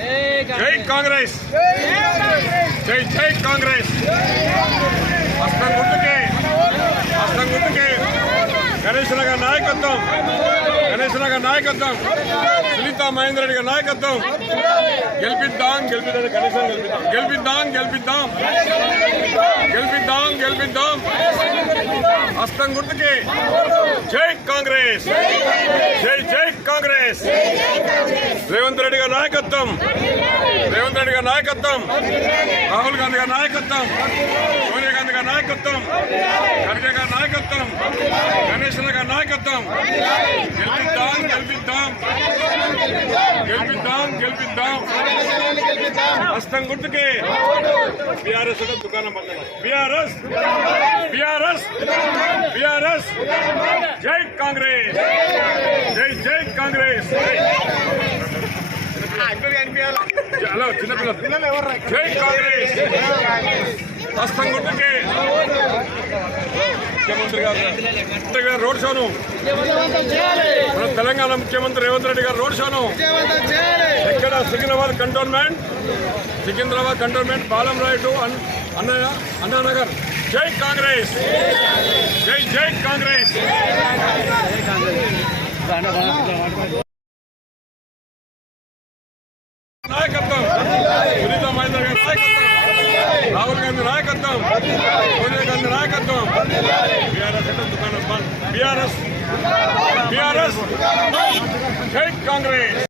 జై కాంగ్రెస్, జై జై కాంగ్రెస్. హస్తం గుర్తుకే, హస్తం గుర్తుకే. గణేష్ నగర్ నాయకత్వం, గణేష్ నగర్ నాయకత్వం, సునీతా మహేందర్ రెడ్డి గారి నాయకత్వం. గెలిపిద్దాం, గెలిపిద్దాం, కనీసం గెలిపిద్దాం, గెలిపిద్దాం, గెలిపిద్దాం, గెలిపిద్దాం, గెలిపిద్దాం. హస్తం గుర్తుకే. జై కాంగ్రెస్, జై జై కాంగ్రెస్. రేవంత్ రెడ్డి గారి నాయకత్వం, రేవంత్ రెడ్డి గారి నాయకత్వం, రాహుల్ గాంధీ గారి నాయకత్వం, సోనియా గాంధీ గారి నాయకత్వం, ఖర్గే గారి నాయకత్వం, గణేష్ గారి నాయకత్వం. గెలిపిద్దాం, గెలిపిద్దాం, గెలిపిద్దాం, గెలిపిద్దాం. హస్తం గుర్తుకే. బీఆర్ఎస్ దుకాణం పక్కన బీఆర్ఎస్, బీఆర్ఎస్, బీఆర్ఎస్. జై కాంగ్రెస్, జై జై కాంగ్రెస్. హలో చిన్నపిల్లలు, జై కాంగ్రెస్. హస్తం గుర్తుకే. ముఖ్యమంత్రి గారు రోడ్ షోను, మన తెలంగాణ ముఖ్యమంత్రి రేవంత్ రెడ్డి గారు రోడ్ షోను ఇక్కడ సికింద్రాబాద్ కంటోన్మెంట్ పాలెంరాయ్ టు అన్నానగర్. జై కాంగ్రెస్, జై జై కాంగ్రెస్. నాయకత్వం సునీతా మహేందర్ గారి నాయకత్వం, రాహుల్ గాంధీ నాయకత్వం, సోనియా గాంధీ నాయకత్వం. బీఆర్ఎస్ దుకాణం బంద్. BRS, BRS. జై కాంగ్రెస్.